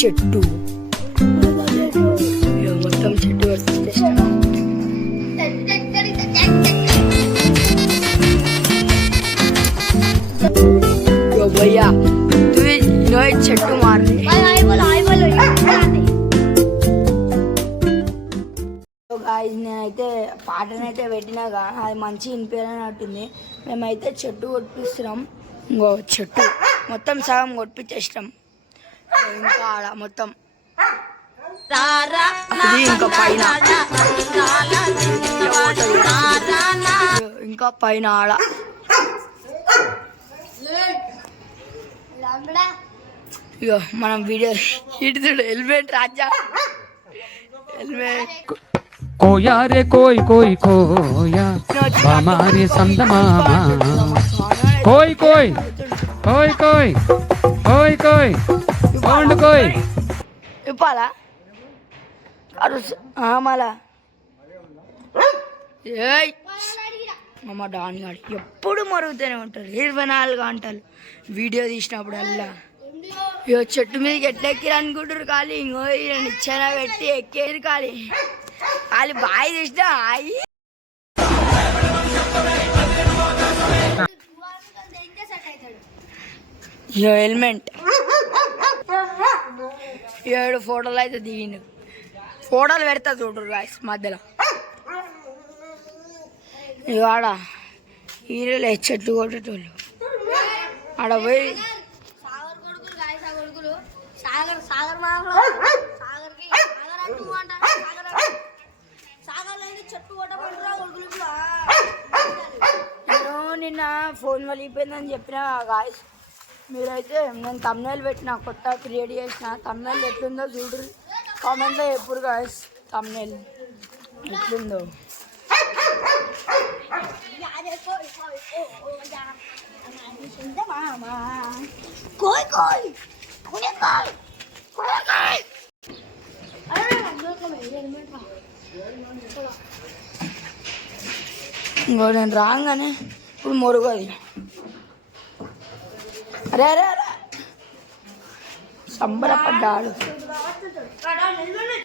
చెట్టు మొత్తం చెట్టు भैया तू చెట్టు మారి నేనైతే పాటనైతే పెట్టినాగా అది మంచి వినిపించినట్టుంది. మేమైతే చెట్టు కొట్టిస్తున్నాం. ఇంకో చెట్టు మొత్తం సగం కొట్టించేస్తాం. ఇంకా ఆడ మొత్తం ఇంకా పైన ఇంకా పైన ఆడ ఇగో మనం వీడియో ఇటుతుడు హెల్మెట్ రాజా హెల్మెట్ కోయా రే కోయ్ కోయ్ కోయా హమారే సందమామా కోయ్ కోయ్ కోయ్ కోయ్ కోయ్ కోయ్ సౌండ్ కోయ్ ఇప్పాలా మళ్ళా ఏయ్ మమ్మ డాన్ గాడు ఎప్పుడు మరుగుతూనే ఉంటారు 24 గంటలు వీడియో తీసినప్పుడల్లా. ఇగో చెట్టు మీదకి ఎట్లా ఎక్కిరు అనుకుంటారు. ఖాళీ ఇంకో నిచ్చెన పెట్టి ఎక్కేది ఖాళీ ఖాళీ బాయ్ తీసినా ఆయి ఇగో హెల్మెట్ 7 ఫోటోలు అయితే దిగిండు. ఫోటోలు పెడతా చూడరు గాయస్ మధ్యలో. ఇక ఆడ హీరోలే చెట్టు కొట్టేటోళ్ళు ఆడ పోయి నేను నిన్న ఫోన్ వలిగిపోయిందని చెప్పిన గాయస్. మీరైతే నేను తమ్నైల్ పెట్టిన కొత్త క్రియేట్ చేసిన తమ్నైల్ ఎట్లుందో చూడరు కామెంట్లో ఎప్పుడు గాయస్. తమ్నైల్ ఎట్లుందో ఇంకో నేను రాగానే ఇప్పుడు మొరుగు అది. అరే అరే అరే సంబరపడ్డాడు.